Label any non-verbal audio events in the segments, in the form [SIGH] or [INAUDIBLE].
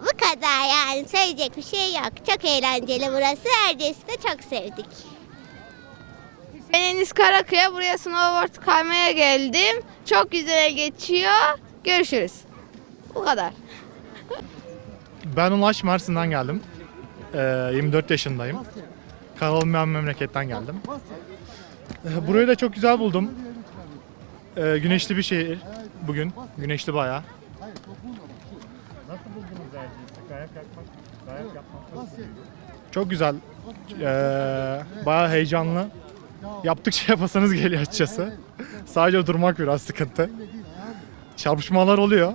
Bu kadar yani söyleyecek bir şey yok. Çok eğlenceli burası. Erciyes'i de çok sevdik. Ben Enis Karakaya. Buraya snowboard kaymaya geldim. Çok güzel geçiyor. Görüşürüz. Bu kadar. Ben Ulaş Mersin'den geldim. Ee, 24 yaşındayım. Karalmayan memleketten geldim. Ee, Burayı da çok güzel buldum. Ee, güneşli bir şehir bugün. Güneşli bayağı. Nasıl buldunuz Erciyes'i? Kayak yapmak, kayak yapmak nasıl? Çok güzel. Ee, bayağı heyecanlı. Yaptıkça yapasanız geliyor açıkçası. Sadece durmak biraz sıkıntı. Çarpışmalar oluyor.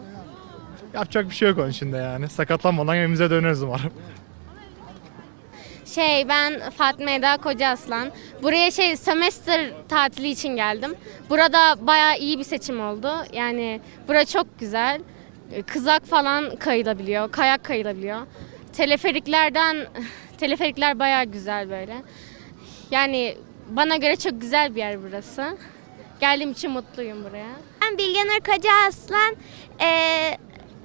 Yapacak bir şey yok onun içinde yani. Sakatlanmadan evimize döneriz umarım. Şey ben Fatma Eda Koca Aslan. Buraya şey semester tatili için geldim. Burada bayağı iyi bir seçim oldu. Yani bura çok güzel. Kızak falan kayılabiliyor, kayak kayılabiliyor. Teleferiklerden [LAUGHS] teleferikler bayağı güzel böyle. Yani bana göre çok güzel bir yer burası. Geldiğim için mutluyum buraya. Ben Bilgenur Koca Aslan. Ee,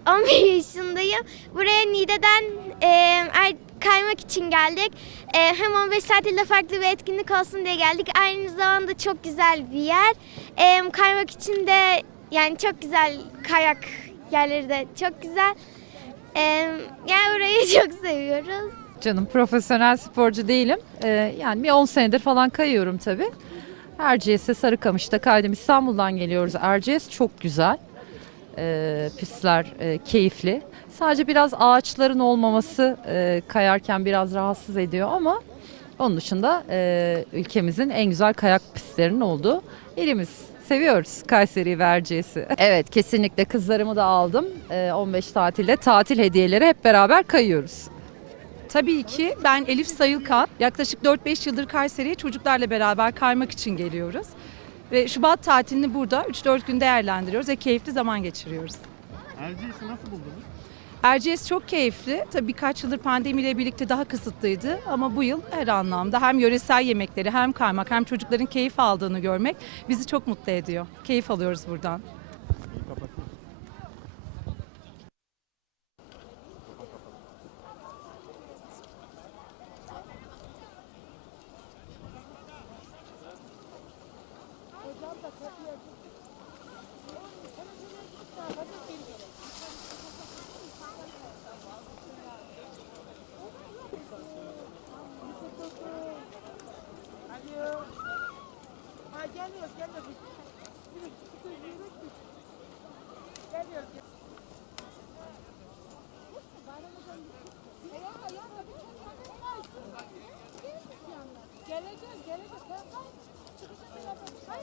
11 yaşındayım. Buraya Niğde'den e, er- kaymak için geldik. E, hem 15 tatilde farklı bir etkinlik olsun diye geldik. Aynı zamanda çok güzel bir yer. E, kaymak için de yani çok güzel kayak yerleri de çok güzel. E, yani burayı [LAUGHS] çok seviyoruz. Canım profesyonel sporcu değilim. Ee, yani bir 10 senedir falan kayıyorum tabii. Erciyes'e Sarıkamış'ta kaydım. İstanbul'dan geliyoruz. Erciyes çok güzel. Ee, pistler e, keyifli. Sadece biraz ağaçların olmaması e, kayarken biraz rahatsız ediyor ama onun dışında e, ülkemizin en güzel kayak pistlerinin olduğu yerimiz. Seviyoruz Kayseri ve Erciyes'i. [LAUGHS] Evet kesinlikle kızlarımı da aldım. Ee, 15 tatilde tatil hediyeleri hep beraber kayıyoruz. Tabii ki ben Elif Sayılkan. Yaklaşık 4-5 yıldır Kayseri'ye çocuklarla beraber kaymak için geliyoruz. Ve Şubat tatilini burada 3-4 gün değerlendiriyoruz ve keyifli zaman geçiriyoruz. Erciyes'i nasıl buldunuz? Erciyes çok keyifli. Tabii birkaç yıldır pandemiyle birlikte daha kısıtlıydı ama bu yıl her anlamda hem yöresel yemekleri hem kaymak hem çocukların keyif aldığını görmek bizi çok mutlu ediyor. Keyif alıyoruz buradan. Abla kapıya gittik. Sonucuna gittik daha fazla geri gelin. Alo. Ha gelmiyoruz gelmiyoruz. Yürük yürük yürük. Geliyoruz. Geleceğiz, geleceğiz. Sen kal. Çıkışa bir yapalım.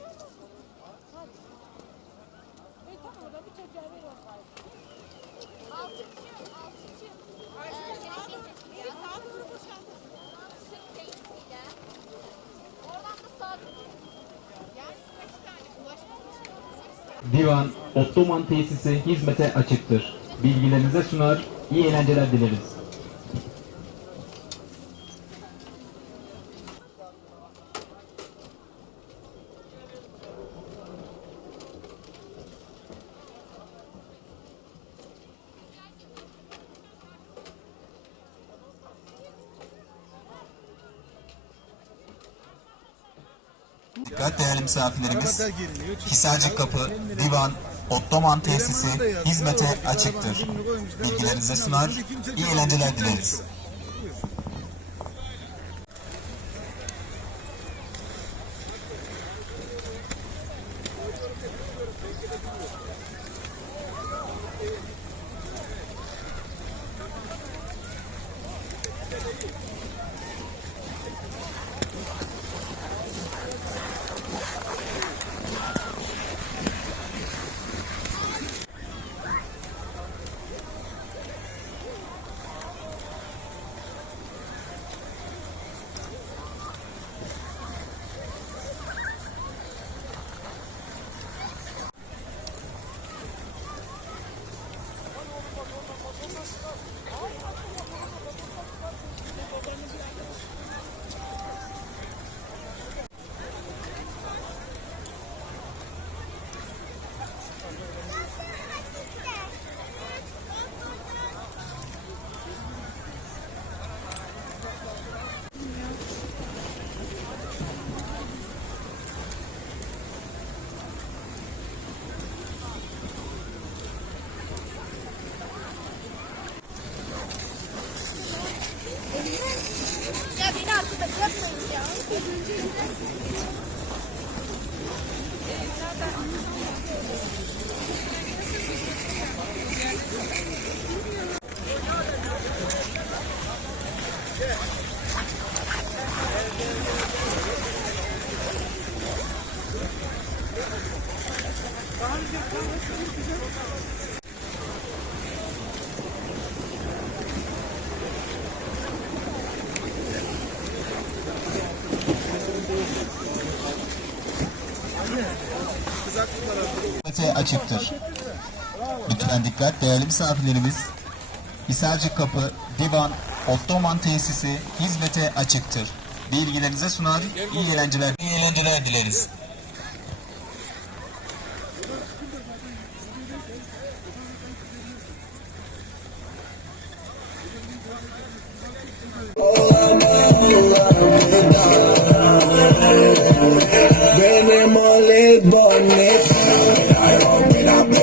Divan Ottoman tesisi hizmete açıktır. Bilgilerinize sunar, iyi eğlenceler dileriz. Dikkat değerli misafirlerimiz. Hisarcık Kapı, Divan, Ottoman tesisi hizmete açıktır. Bilgilerinize sunar, iyi eğlenceler dileriz. Açıktır. Lütfen dikkat değerli misafirlerimiz. Hisarcık Kapı, Divan, Ottoman Tesisi hizmete açıktır. Bilgilerinize sunar, iyi eğlenceler, iyi eğlenceler dileriz. Benim olib bonnet, I hope it up.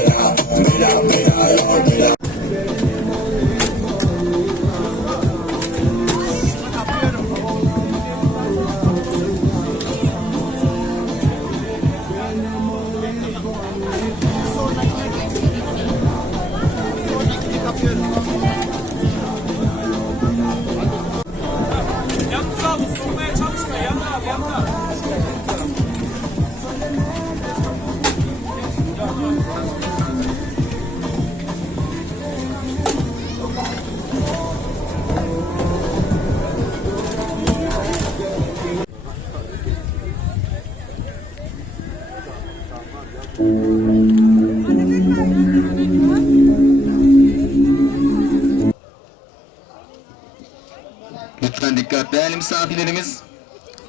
Lütfen dikkat değerli misafirlerimiz.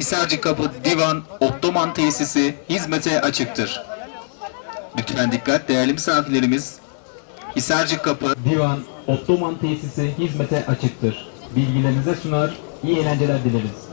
Hisarcık Kapı, Divan, Ottoman Tesisi hizmete açıktır. Lütfen dikkat değerli misafirlerimiz. Hisarcık Kapı, Divan, Ottoman tesisi hizmete açıktır. Bilgilerinize sunar, iyi eğlenceler dileriz.